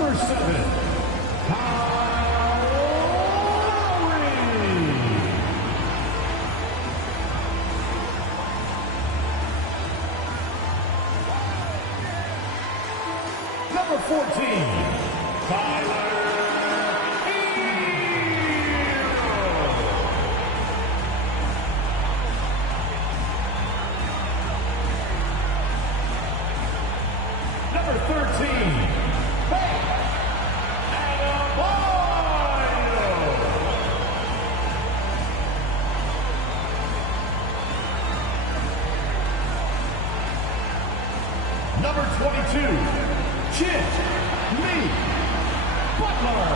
Number 7. Number 14, Tyler Number 13, Number 22, Jimmy Butler.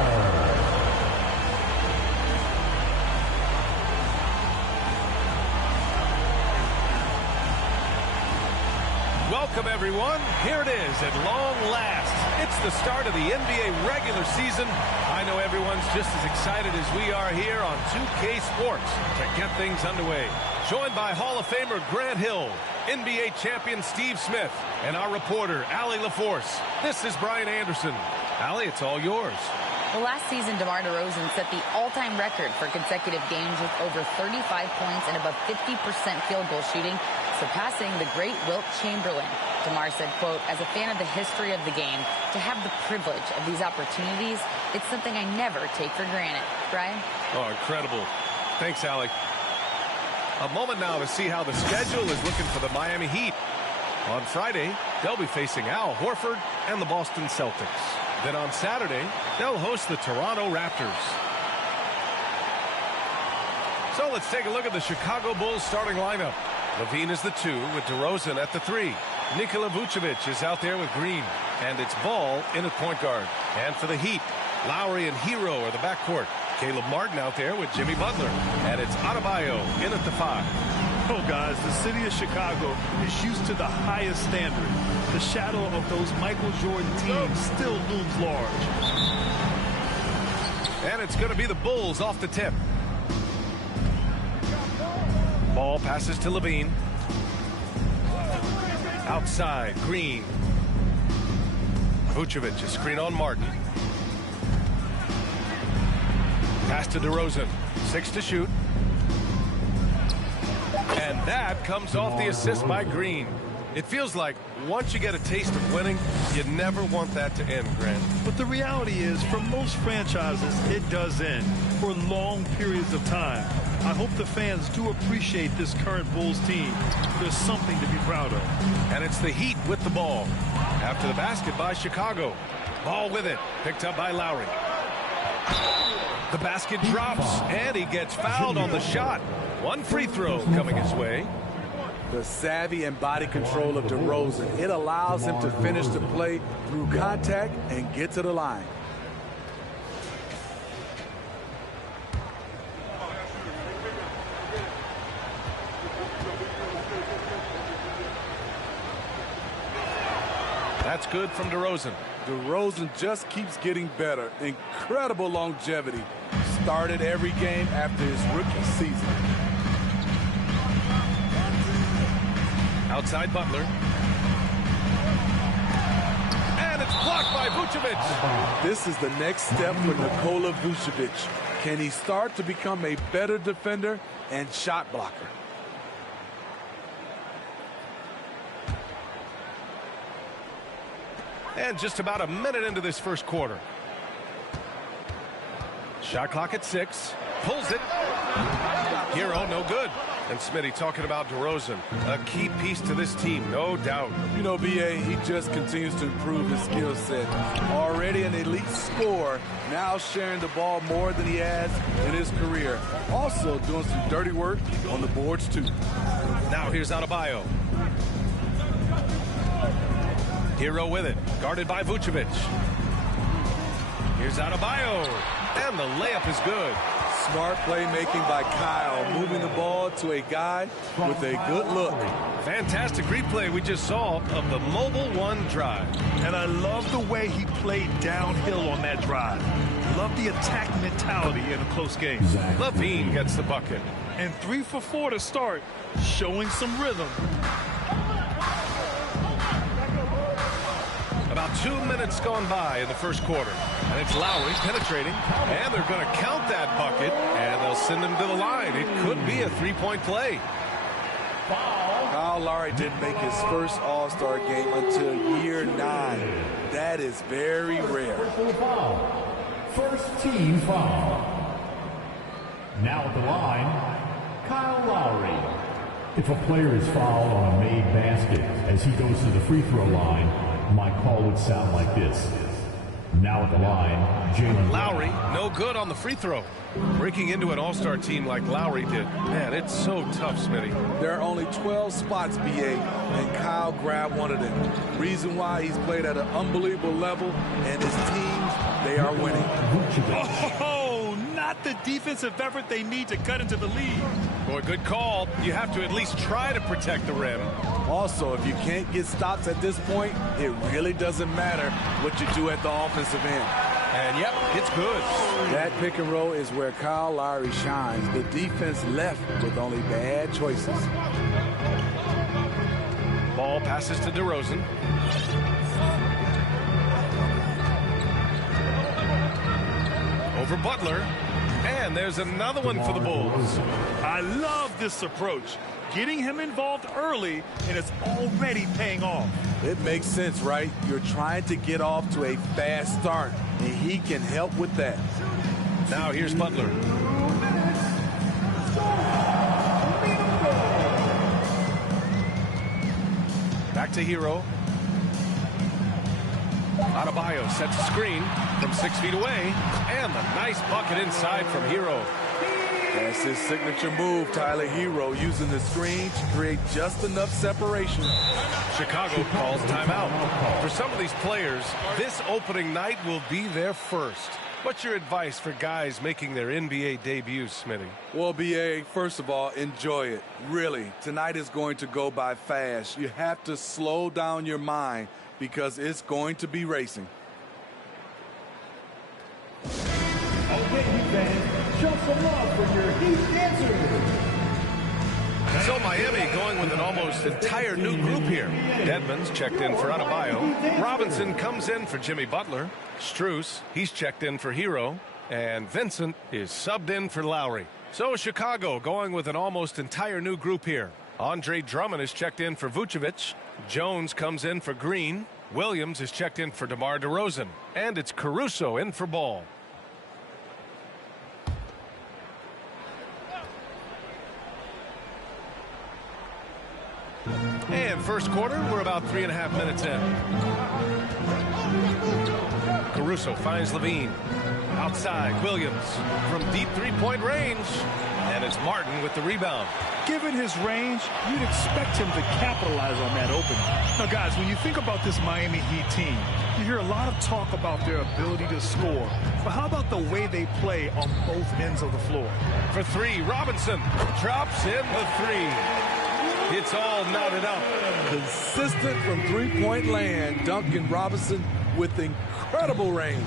Welcome, everyone. Here it is at long last. It's the start of the NBA regular season. I know everyone's just as excited as we are here on 2K Sports to get things underway. Joined by Hall of Famer Grant Hill, NBA champion Steve Smith, and our reporter, Allie LaForce. This is Brian Anderson. Allie, it's all yours. Well, last season, DeMar DeRozan set the all-time record for consecutive games with over 35 points and above 50% field goal shooting, surpassing the great Wilt Chamberlain. DeMar said, quote, "As a fan of the history of the game, to have the privilege of these opportunities, it's something I never take for granted." Brian? Oh, incredible. Thanks, Allie. A moment now to see how the schedule is looking for the Miami Heat. On Friday, they'll be facing Al Horford and the Boston Celtics. Then on Saturday, they'll host the Toronto Raptors. So let's take a look at the Chicago Bulls starting lineup. Levine is the 2 with DeRozan at the 3. Nikola Vucevic is out there with Green. And it's Ball in at point guard. And for the Heat, Lowry and Hero are the backcourt. Caleb Martin out there with Jimmy Butler. And it's Adebayo in at the 5. Oh, guys, the city of Chicago is used to the highest standard. The shadow of those Michael Jordan teams still looms large. And it's going to be the Bulls off the tip. Ball passes to Levine. Outside, Green. Vucevic, a screen on Martin. Pass to DeRozan. 6 to shoot. And that comes off the assist by Green. It feels like once you get a taste of winning, you never want that to end, Grant. But the reality is, for most franchises, it does end for long periods of time. I hope the fans do appreciate this current Bulls team. There's something to be proud of. And it's the Heat with the ball. After the basket by Chicago. Ball with it. Picked up by Lowry. The basket drops, and he gets fouled on the shot. One free throw coming his way. The savvy and body control of DeRozan. It allows him to finish the play through contact and get to the line. That's good from DeRozan. DeRozan just keeps getting better. Incredible longevity. Started every game after his rookie season. Outside Butler. And it's blocked by Vucevic. This is the next step for Nikola Vucevic. Can he start to become a better defender and shot blocker? And just about a minute into this first quarter. Shot clock at 6. Pulls it. Hero, no good. And Smitty talking about DeRozan, a key piece to this team, no doubt. You know, B.A., he just continues to improve his skill set. Already an elite scorer, now sharing the ball more than he has in his career. Also doing some dirty work on the boards, too. Now here's Adebayo. Hero with it, guarded by Vucevic. Here's Adebayo, and the layup is good. Smart playmaking by Kyle, moving the ball to a guy with a good look. Fantastic replay we just saw of the Mobile One drive. And I love the way he played downhill on that drive. Love the attack mentality in a close game. Levine gets the bucket. And 3 for 4 to start, showing some rhythm. About 2 minutes gone by in the first quarter. And it's Lowry penetrating. And they're going to count that bucket. And they'll send him to the line. It could be a three-point play. Kyle Lowry didn't make his first All-Star game until year 9. That is very rare. First team foul. Now at the line, Kyle Lowry. If a player is fouled on a made basket as he goes to the free throw line, my call would sound like this. Now at the line, Jalen Lowry, no good on the free throw. Breaking into an all-star team like Lowry did. Man, it's so tough, Smitty. There are only 12 spots, BA, and Kyle grabbed one of them. Reason why he's played at an unbelievable level, and his teams, they are winning. Oh, not the defensive effort they need to cut into the lead. Boy, good call. You have to at least try to protect the rim. Also, if you can't get stops at this point, it really doesn't matter what you do at the offensive end. And, yep, it's good. That pick and roll is where Kyle Lowry shines. The defense left with only bad choices. Ball passes to DeRozan. Over Butler. And there's another one for the Bulls. I love this approach. Getting him involved early, and it's already paying off. It makes sense, right? You're trying to get off to a fast start, and he can help with that. Now here's Butler. Back to Hero. Adebayo sets a screen from 6 feet away. And the nice bucket inside from Hero. That's his signature move, Tyler. Hero using the screen to create just enough separation. Chicago calls timeout. For some of these players, this opening night will be their first. What's your advice for guys making their NBA debuts, Smitty? Well, BA, first of all, enjoy it. Really, tonight is going to go by fast. You have to slow down your mind because it's going to be racing. Okay, you fans, show some love for your Heat dancers. So Miami going with an almost entire new group here. Dedmon's checked in for Adebayo. Robinson comes in for Jimmy Butler. Strus, he's checked in for Hero. And Vincent is subbed in for Lowry. So Chicago going with an almost entire new group here. Andre Drummond is checked in for Vucevic. Jones comes in for Green. Williams is checked in for DeMar DeRozan. And it's Caruso in for Ball. And first quarter, we're about 3.5 minutes in. Caruso finds Levine. Outside, Williams from deep three-point range. And it's Martin with the rebound. Given his range, you'd expect him to capitalize on that opening. Now, guys, when you think about this Miami Heat team, you hear a lot of talk about their ability to score. But how about the way they play on both ends of the floor? For three, Robinson drops in the three. It's all knotted up. Consistent from three-point land, Duncan Robinson with incredible range.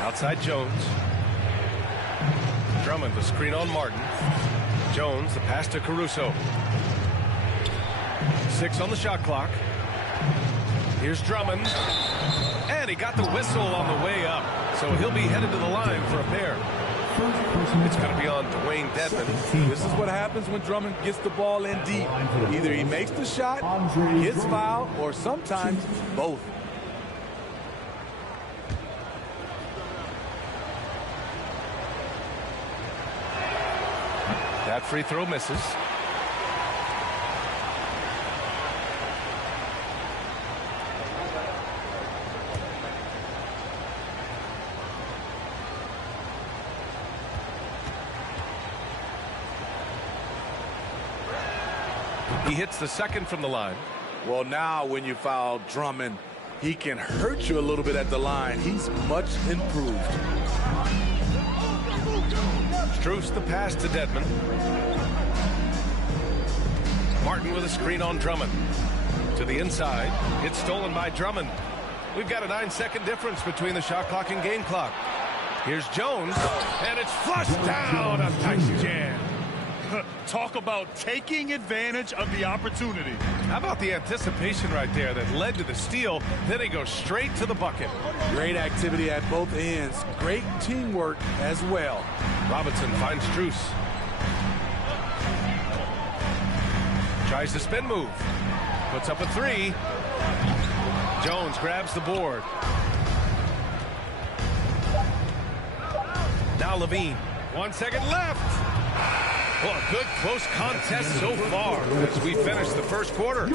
Outside Jones. Drummond the screen on Martin. Jones the pass to Caruso. 6 on the shot clock. Here's Drummond. And he got the whistle on the way up. So he'll be headed to the line for a pair. It's going to be on Dwayne Dedmon. This is what happens when Drummond gets the ball in deep. Either he makes the shot, gets fouled, or sometimes both. That free throw misses. He hits the second from the line. Well, now when you foul Drummond, he can hurt you a little bit at the line. He's much improved. Strus the pass to Dedmon. Martin with a screen on Drummond. To the inside. It's stolen by Drummond. We've got a 9-second difference between the shot clock and game clock. Here's Jones. And it's flushed down. A nice jam. Talk about taking advantage of the opportunity. How about the anticipation right there that led to the steal? Then he goes straight to the bucket. Great activity at both ends. Great teamwork as well. Robinson finds Strus. Tries the spin move. Puts up a three. Jones grabs the board. Now Levine. 1 second left. Well, a good close contest so far as we finish the first quarter.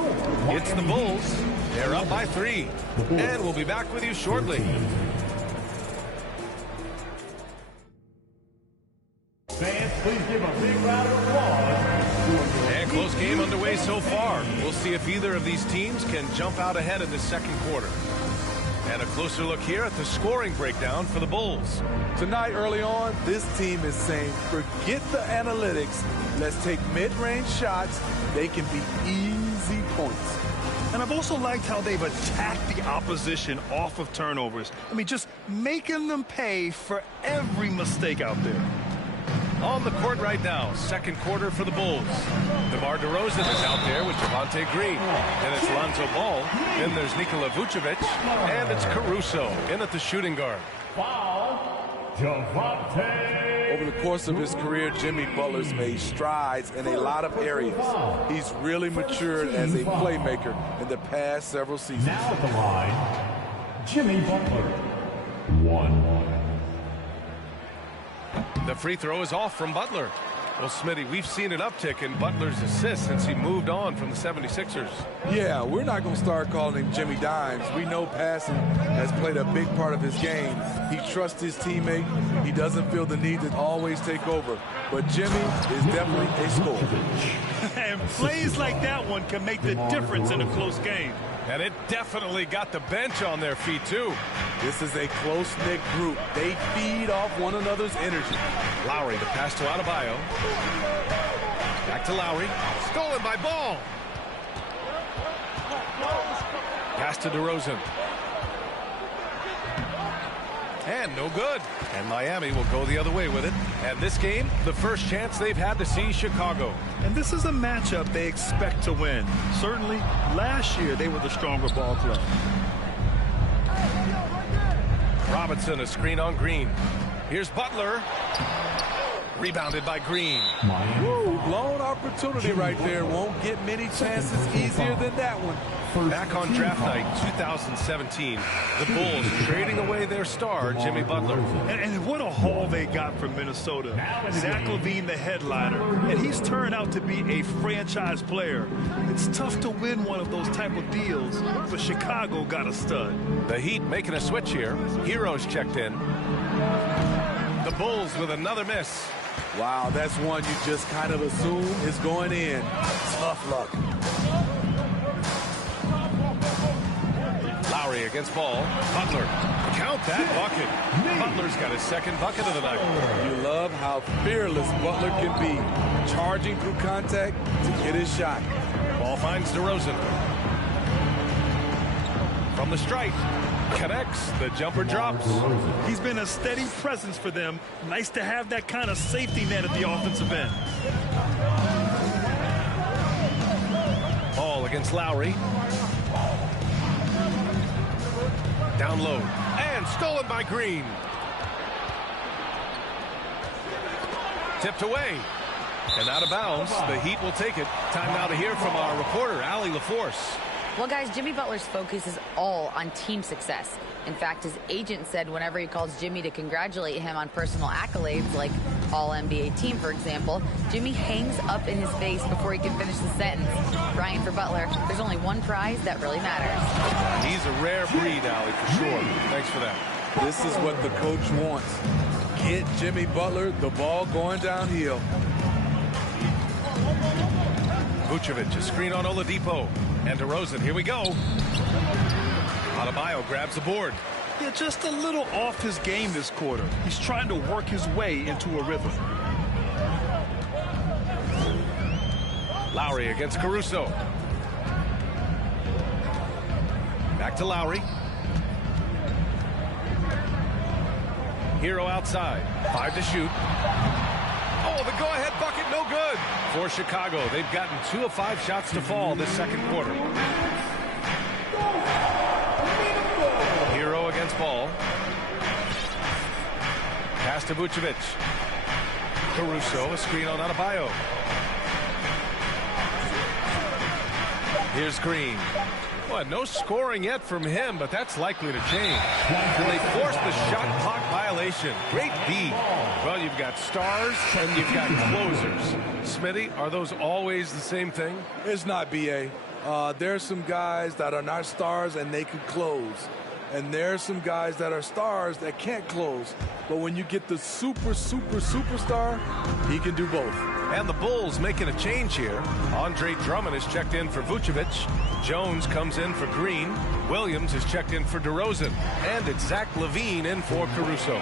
It's the Bulls. They're up by 3. And we'll be back with you shortly. Fans, please give a big round of applause. And close game underway so far. We'll see if either of these teams can jump out ahead in the second quarter. And a closer look here at the scoring breakdown for the Bulls. Tonight, early on, this team is saying, forget the analytics. Let's take mid-range shots. They can be easy points. And I've also liked how they've attacked the opposition off of turnovers. I mean, just making them pay for every mistake out there. On the court right now, second quarter for the Bulls. DeMar DeRozan is out there with Javonte Green. Then it's Lonzo Ball. Then there's Nikola Vucevic. And it's Caruso in at the shooting guard. Foul, Javonte. Over the course of his career, Jimmy Butler's made strides in a lot of areas. He's really matured as a playmaker in the past several seasons. Now at the line, Jimmy Butler. 1. The free throw is off from Butler. Well, Smitty, we've seen an uptick in Butler's assists since he moved on from the 76ers. Yeah, we're not going to start calling him Jimmy Dimes. We know passing has played a big part of his game. He trusts his teammate. He doesn't feel the need to always take over. But Jimmy is definitely a scorer. And plays like that one can make the difference in a close game. And it definitely got the bench on their feet, too. This is a close-knit group. They feed off one another's energy. Lowry, the pass to Adebayo. Back to Lowry. Stolen by Ball. Pass to DeRozan. And no good. And Miami will go the other way with it. And this game, the first chance they've had to see Chicago. And this is a matchup they expect to win. Certainly, last year they were the stronger ball club. Robinson, a screen on Green. Here's Butler. Rebounded by Green. Woo, blown opportunity right there. Won't get many chances easier than that one. Back on draft night 2017, the Bulls trading away their star, Jimmy Butler. And what a haul they got from Minnesota. Zach LaVine, the headliner, and he's turned out to be a franchise player. It's tough to win one of those type of deals, but Chicago got a stud. The Heat making a switch here. Heroes checked in. The Bulls with another miss. Wow, that's one you just kind of assume is going in. Tough luck. Lowry against Ball. Butler. Count that bucket. Butler's got his second bucket of the night. You love how fearless Butler can be. Charging through contact to get his shot. Ball finds DeRozan. From the stripe. Connects. The jumper drops. He's been a steady presence for them. Nice to have that kind of safety net at the offensive end. Ball against Lowry. Down low. And stolen by Green. Tipped away. And out of bounds. The Heat will take it. Time now to hear from our reporter, Allie LaForce. Well, guys, Jimmy Butler's focus is all on team success. In fact, his agent said whenever he calls Jimmy to congratulate him on personal accolades like All-NBA team, for example, Jimmy hangs up in his face before he can finish the sentence. Brian, for Butler, there's only one prize that really matters. He's a rare breed, Allie, for sure. Thanks for that. This is what the coach wants. Get Jimmy Butler the ball going downhill. Vucevic, a screen on Oladipo. And DeRozan, here we go. Adebayo grabs the board. Yeah, just a little off his game this quarter. He's trying to work his way into a rhythm. Lowry against Caruso. Back to Lowry. Hero outside. 5 to shoot. Oh, the go-ahead bucket, no good. For Chicago, they've gotten 2 of 5 shots to fall this second quarter. Hero against Ball. Pass to Vucevic. Caruso, a screen on Adebayo. Here's Green. Well, no scoring yet from him, but that's likely to change. And they forced the shot clock violation. Great D. Well, you've got stars and you've got closers. Smitty, are those always the same thing? It's not, B.A. There's some guys that are not stars and they can close. And there's some guys that are stars that can't close. But when you get the superstar, he can do both. And the Bulls making a change here. Andre Drummond is checked in for Vucevic. Jones comes in for Green. Williams is checked in for DeRozan. And it's Zach LaVine in for Caruso.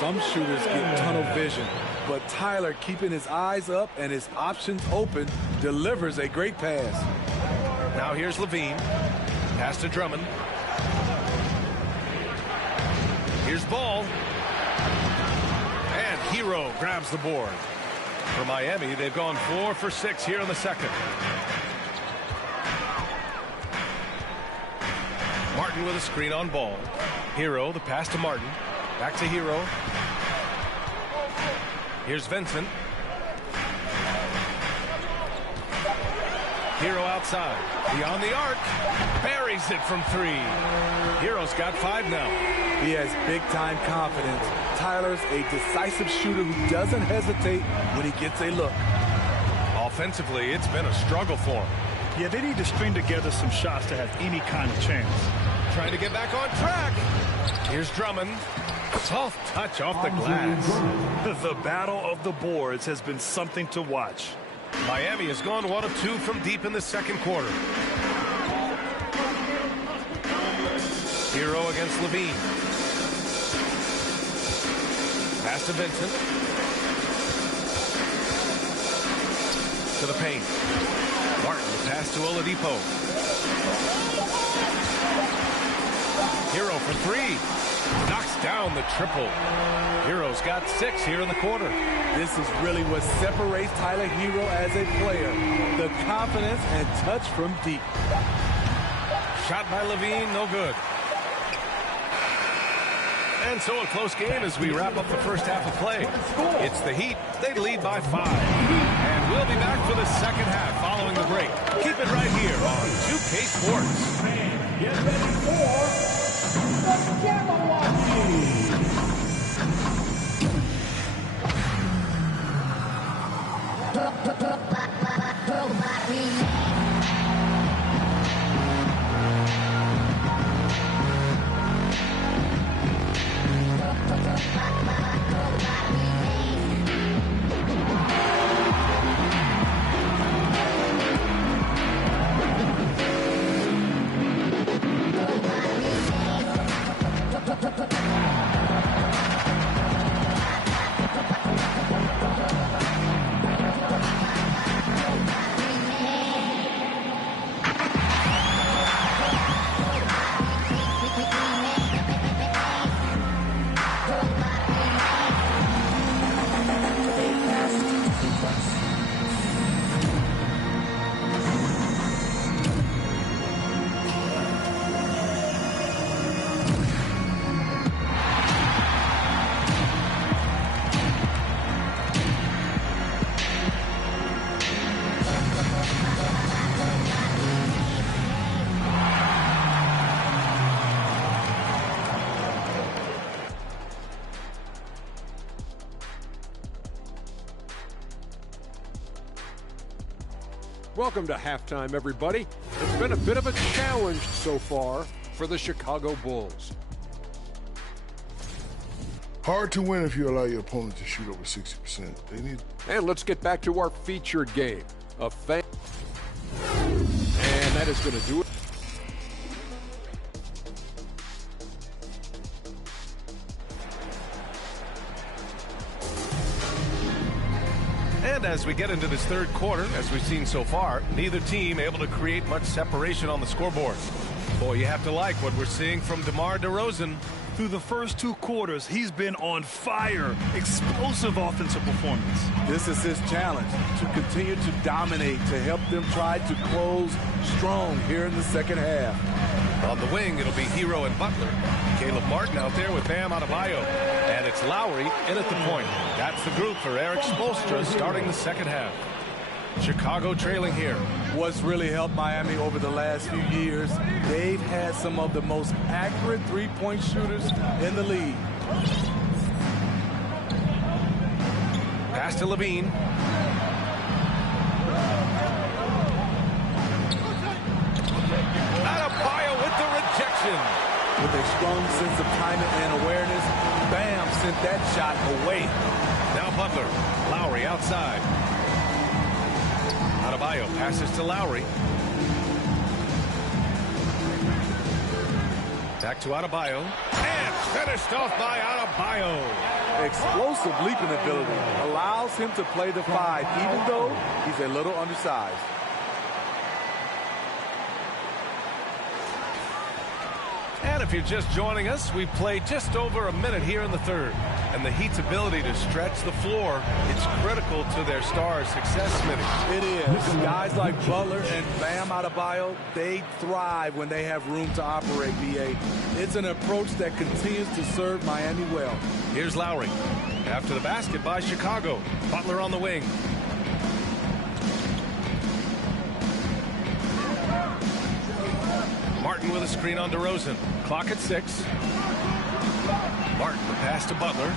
Some shooters get tunnel vision, but Tyler, keeping his eyes up and his options open, delivers a great pass. Now here's LaVine. Pass to Drummond. Here's Ball. And Hero grabs the board. For Miami, they've gone 4 for 6 here in the second. Martin with a screen on Ball. Hero, the pass to Martin. Back to Hero. Here's Vincent. Hero outside. Beyond the arc. Buries it from 3. Hero's got 5 now. He has big-time confidence. Tyler's a decisive shooter who doesn't hesitate when he gets a look. Offensively, it's been a struggle for him. Yeah, they need to string together some shots to have any kind of chance. Trying to get back on track. Here's Drummond. Soft touch off the glass. The battle of the boards has been something to watch. Miami has gone 1 of 2 from deep in the second quarter. Hero against LaVine. Pass to Vincent. To the paint. Martin, the pass to Oladipo. Hero for 3. Knocks down the triple. Hero's got 6 here in the quarter. This is really what separates Tyler Hero as a player. The confidence and touch from deep. Shot by LaVine, no good. And so a close game as we wrap up the first half of play. It's the Heat. They lead by 5. And we'll be back for the second half following the break. Keep it right here on 2K Sports. Get ready for the Jabberwocky. Welcome to halftime, everybody. It's been a bit of a challenge so far for the Chicago Bulls. Hard to win if you allow your opponent to shoot over 60%. And let's get back to our featured game. And that is going to do it. And as we get into this third quarter, as we've seen so far, neither team able to create much separation on the scoreboard. Boy, you have to like what we're seeing from DeMar DeRozan. Through the first 2 quarters, he's been on fire. Explosive offensive performance. This is his challenge, to continue to dominate, to help them try to close strong here in the second half. On the wing, it'll be Hero and Butler. Caleb Martin out there with Bam Adebayo. And it's Lowry in at the point. That's the group for Eric Spoelstra starting the second half. Chicago trailing here. What's really helped Miami over the last few years, they've had some of the most accurate three-point shooters in the league. Pass to Levine. Adebayo with the rejection. With a strong sense of timing and awareness, Bam sent that shot away. Now Butler. Lowry outside. Adebayo passes to Lowry. Back to Adebayo. And finished off by Adebayo. Explosive leaping ability allows him to play the 5, even though he's a little undersized. And if you're just joining us, we've played just over a minute here in the third. And the Heat's ability to stretch the floor, it's critical to their stars' success, Smitty. It is. Guys like Butler and Bam Adebayo, they thrive when they have room to operate, B.A. It's an approach that continues to serve Miami well. Here's Lowry. After the basket by Chicago. Butler on the wing. Martin with a screen on DeRozan. Clock at 6. Martin, the pass to Butler.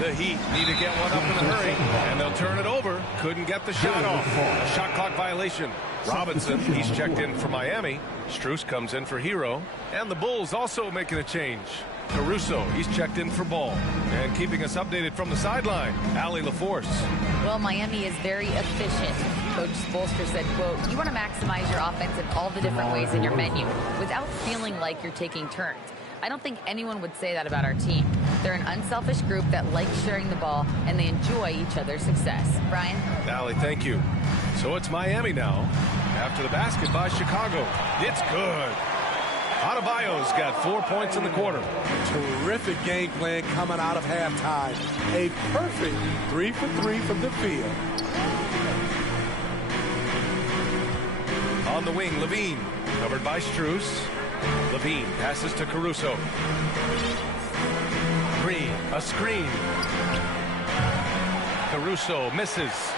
The Heat need to get one up in a hurry, and they'll turn it over. Couldn't get the shot off. A shot clock violation. Robinson, he's checked in for Miami. Strus comes in for Hero. And the Bulls also making a change. Caruso, he's checked in for Ball. And keeping us updated from the sideline, Allie LaForce. Well, Miami is very efficient. Coach Spoelstra said, quote, you want to maximize your offense in all the different ways in your menu without feeling like you're taking turns. I don't think anyone would say that about our team. They're an unselfish group that likes sharing the ball, and they enjoy each other's success. Brian? Allie, thank you. So it's Miami now. After the basket by Chicago. It's good. Adebayo's got 4 points in the quarter. Terrific game plan coming out of halftime. A perfect 3 for 3 from the field. On the wing, Levine. Covered by Strus. Levine passes to Caruso. Green, a screen. Caruso misses.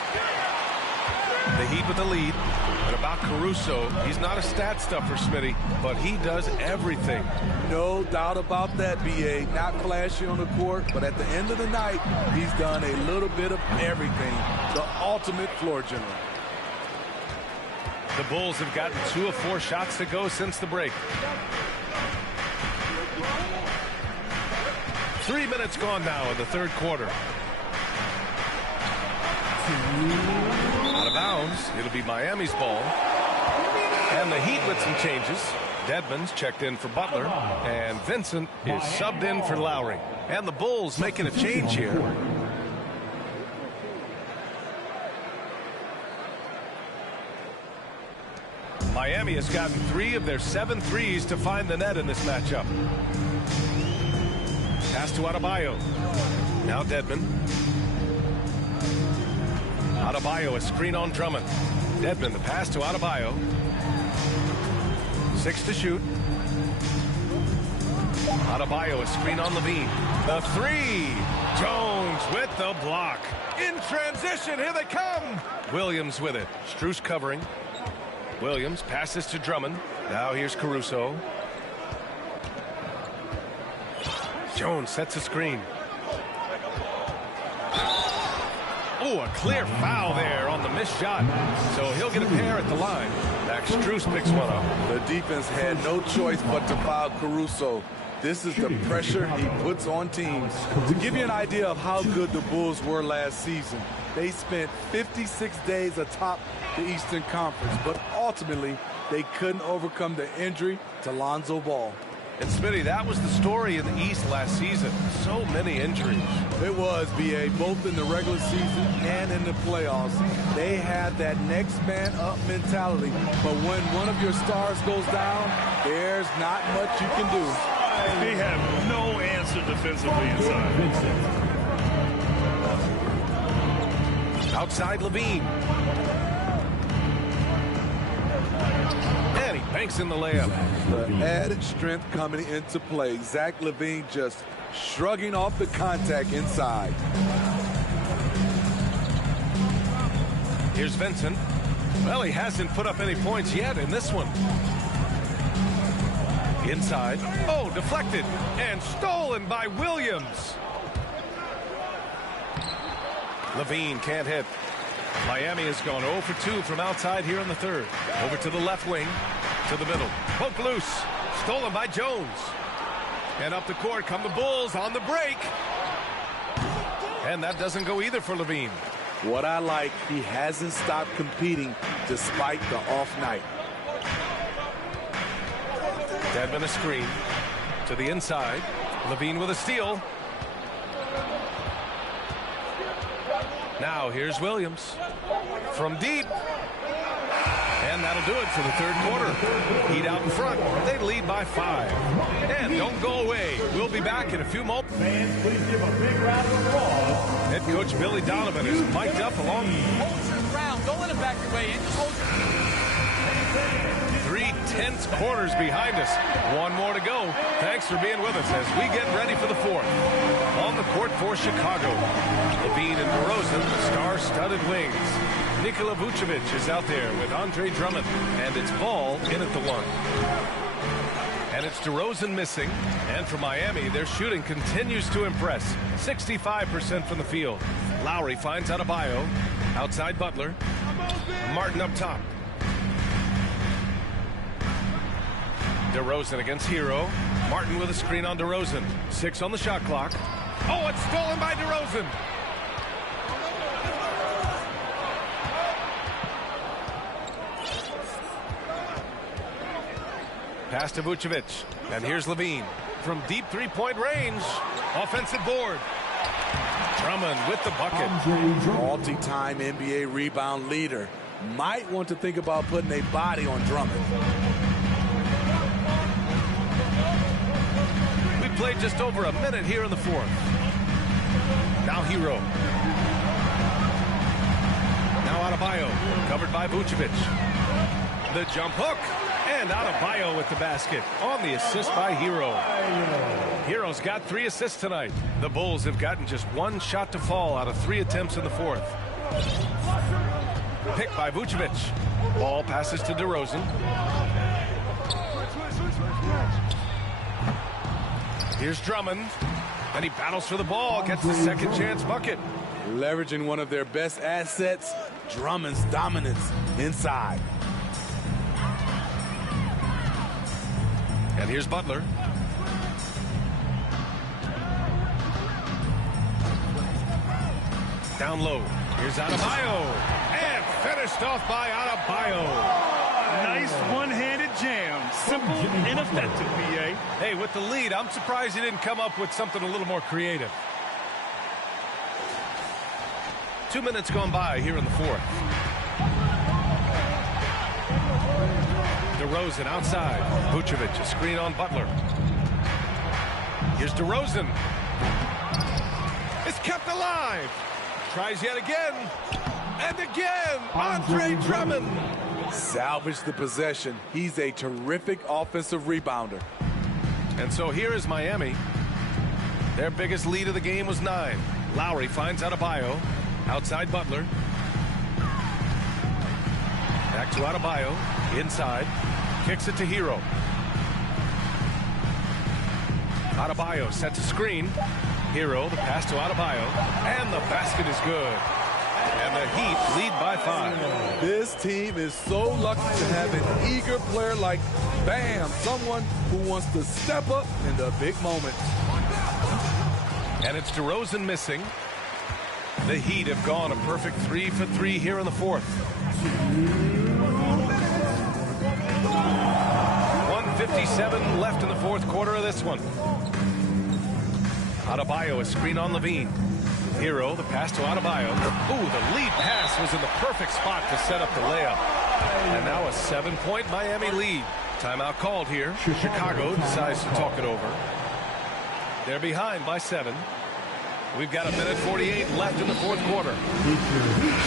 The Heat with the lead. And about Caruso, he's not a stat stuffer, Smitty, but he does everything. No doubt about that, B.A. Not flashy on the court, but at the end of the night, he's done a little bit of everything. The ultimate floor general. The Bulls have gotten 2 of 4 shots to go since the break. 3 minutes gone now in the third quarter. Out of bounds. It'll be Miami's ball. And the Heat with some changes. Dedmon's checked in for Butler. And Vincent is subbed in for Lowry. And the Bulls making a change here. Miami has gotten 3 of their 7 threes to find the net in this matchup. Pass to Adebayo. Now Dedmon. Adebayo, a screen on Drummond. Dedmon, the pass to Adebayo. 6 to shoot. Adebayo, a screen on Levine. The 3. Jones with the block. In transition, here they come. Williams with it. Strus covering. Williams passes to Drummond. Now here's Caruso. Jones sets a screen. Ooh, a clear foul there on the missed shot. So he'll get a pair at the line. Max Strus picks one up. The defense had no choice but to foul Caruso. This is the pressure he puts on teams. To give you an idea of how good the Bulls were last season, they spent 56 days atop the Eastern Conference, but ultimately they couldn't overcome the injury to Lonzo Ball. And Smitty, that was the story in the East last season. So many injuries. It was, B.A., both in the regular season and in the playoffs. They had that next man up mentality. But when one of your stars goes down, there's not much you can do. They have no answer defensively inside. Outside Levine. And he banks in the layup. The added strength coming into play. Zach LaVine just shrugging off the contact inside. Here's Vincent. Well, he hasn't put up any points yet in this one. Inside. Oh, deflected. And stolen by Williams. Levine can't hit. Miami has gone 0 for 2 from outside here in the third. Over to the left wing. To the middle. Poke loose. Stolen by Jones. And up the court come the Bulls on the break. And that doesn't go either for Levine. What I like, he hasn't stopped competing despite the off night. Dedmon a screen. To the inside. Levine with a steal. Now here's Williams. From deep. And that'll do it for the third quarter. Heat out in front. They lead by 5. And don't go away. We'll be back in a few moments. Fans, please give a big round of applause. Head coach Billy Donovan is mic'd up along. Hold your ground. Don't let him back your way in. Just hold your... 3 tense quarters behind us. One more to go. Thanks for being with us as we get ready for the fourth. On the court for Chicago. Levine and DeRozan, the star-studded wings. Nikola Vucevic is out there with Andre Drummond, and it's Ball in at the 1. And it's DeRozan missing, and for Miami, their shooting continues to impress. 65% from the field. Lowry finds Adebayo. Outside Butler. Martin up top. DeRozan against Hero. Martin with a screen on DeRozan. 6 on the shot clock. Oh, it's stolen by DeRozan. Pass to Vucevic. And here's Levine. From deep three-point range. Offensive board. Drummond with the bucket. Multi-time NBA rebound leader. Might want to think about putting a body on Drummond. We played just over a minute here in the fourth. Now Hero. Now Adebayo. Covered by Vucevic. The jump hook. And Adebayo with the basket on the assist by Hero. Hero's got 3 assists tonight. The Bulls have gotten just 1 shot to fall out of 3 attempts in the fourth. Picked by Vucevic. Ball passes to DeRozan. Here's Drummond. And he battles for the ball. Gets the second chance bucket. Leveraging one of their best assets, Drummond's dominance inside. And here's Butler. Down low. Here's Adebayo. And finished off by Adebayo. Nice one-handed jam. Simple and effective, B.A. Hey, with the lead, I'm surprised he didn't come up with something a little more creative. 2 minutes gone by here in the fourth. DeRozan outside. Vucevic, a screen on Butler. Here's DeRozan. It's kept alive. Tries yet again. And again, Andre Drummond. Salvage the possession. He's a terrific offensive rebounder. And so here is Miami. Their biggest lead of the game was 9. Lowry finds Adebayo. Outside Butler. Back to Adebayo. Inside. Kicks it to Hero. Adebayo sets a screen. Hero, the pass to Adebayo. And the basket is good. And the Heat lead by 5. This team is so lucky to have an eager player like Bam, someone who wants to step up in the big moments. And it's DeRozan missing. The Heat have gone a perfect 3 for 3 here in the fourth. 1:57 left in the fourth quarter of this one. Adebayo, a screen on Levine. Hero, the pass to Adebayo. Ooh, the lead pass was in the perfect spot to set up the layup. And now a 7-point Miami lead. Timeout called here. Chicago decides to talk it over. They're behind by 7. We've got 1:48 left in the fourth quarter.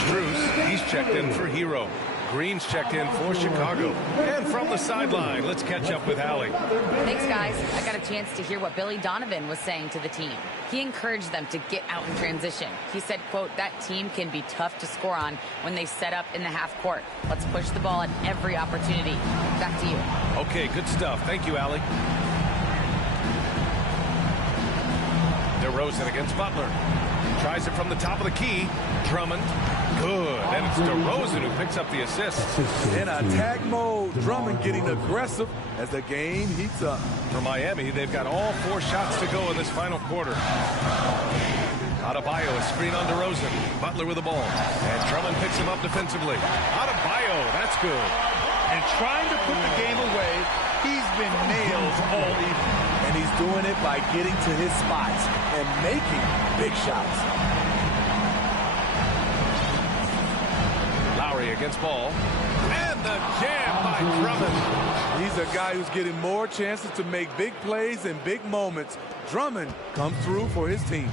Strus, he's checked in for Hero. Green's checked in for Chicago. And from the sideline, let's catch up with Allie. Thanks, guys. I got a chance to hear what Billy Donovan was saying to the team. He encouraged them to get out in transition. He said, quote, that team can be tough to score on when they set up in the half court. Let's push the ball at every opportunity. Back to you. Okay, good stuff. Thank you, Allie. DeRozan against Butler. Tries it from the top of the key. Drummond. Good. And it's DeRozan who picks up the assist. In attack mode, Drummond getting aggressive as the game heats up. For Miami, they've got all 4 shots to go in this final quarter. Adebayo, a screen on DeRozan. Butler with the ball. And Drummond picks him up defensively. Adebayo, that's good. And trying to put the game away, he's been nailed all evening. And he's doing it by getting to his spots and making big shots. Lowry against Ball. And the jam by Drummond. He's a guy who's getting more chances to make big plays and big moments. Drummond comes through for his team.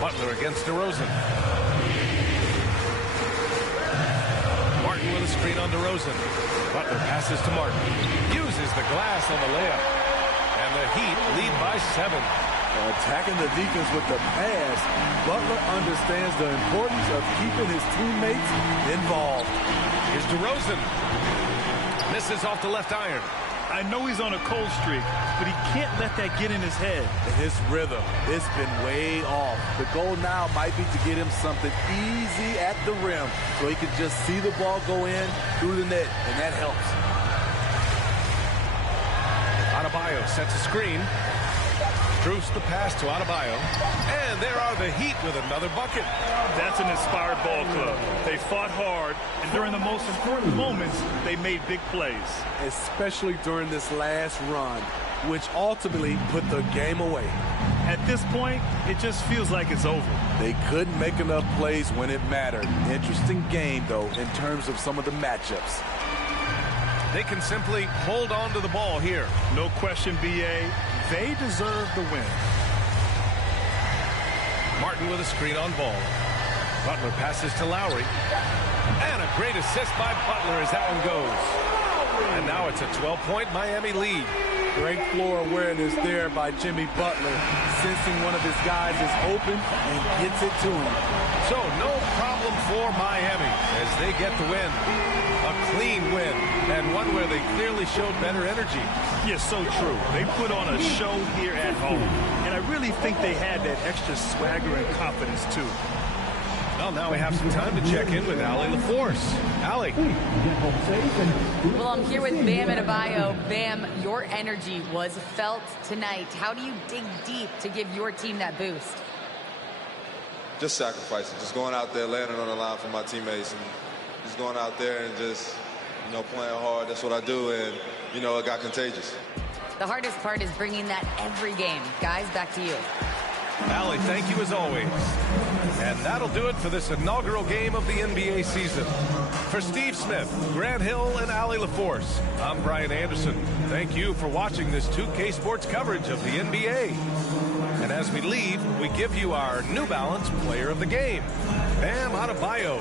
Butler against DeRozan. Martin with a screen on DeRozan. Butler passes to Martin. Uses the glass on the layup. And the Heat lead by 7. Attacking the defense with the pass, Butler understands the importance of keeping his teammates involved. Here's DeRozan. Misses off the left iron. I know he's on a cold streak, but he can't let that get in his head. And his rhythm, it's been way off. The goal now might be to get him something easy at the rim so he can just see the ball go in through the net, and that helps. Adebayo sets a screen. Strus the pass to Adebayo. And there are the Heat with another bucket. That's an inspired ball club. They fought hard, and during the most important moments, they made big plays. Especially during this last run, which ultimately put the game away. At this point, it just feels like it's over. They couldn't make enough plays when it mattered. Interesting game, though, in terms of some of the matchups. They can simply hold on to the ball here. No question, B.A. They deserve the win. Martin with a screen on Ball. Butler passes to Lowry. And a great assist by Butler as that one goes. And now it's a 12-point Miami lead. Great floor awareness there by Jimmy Butler, sensing one of his guys is open and gets it to him. So no problem for Miami as they get the win. A clean win, and one where they clearly showed better energy. Yeah, so true. They put on a show here at home, and I really think they had that extra swagger and confidence, too. Well, now we have some time to check in with Allie LaForce. Allie. Well, I'm here with Bam Adebayo. Bam, your energy was felt tonight. How do you dig deep to give your team that boost? Just sacrificing, just going out there, laying it on the line for my teammates, and just going out there and just, playing hard. That's what I do, and, it got contagious. The hardest part is bringing that every game. Guys, back to you. Allie, thank you as always. And that'll do it for this inaugural game of the NBA season. For Steve Smith, Grant Hill, and Allie LaForce, I'm Brian Anderson. Thank you for watching this 2K Sports coverage of the NBA. And as we leave, we give you our New Balance Player of the Game, Bam Adebayo.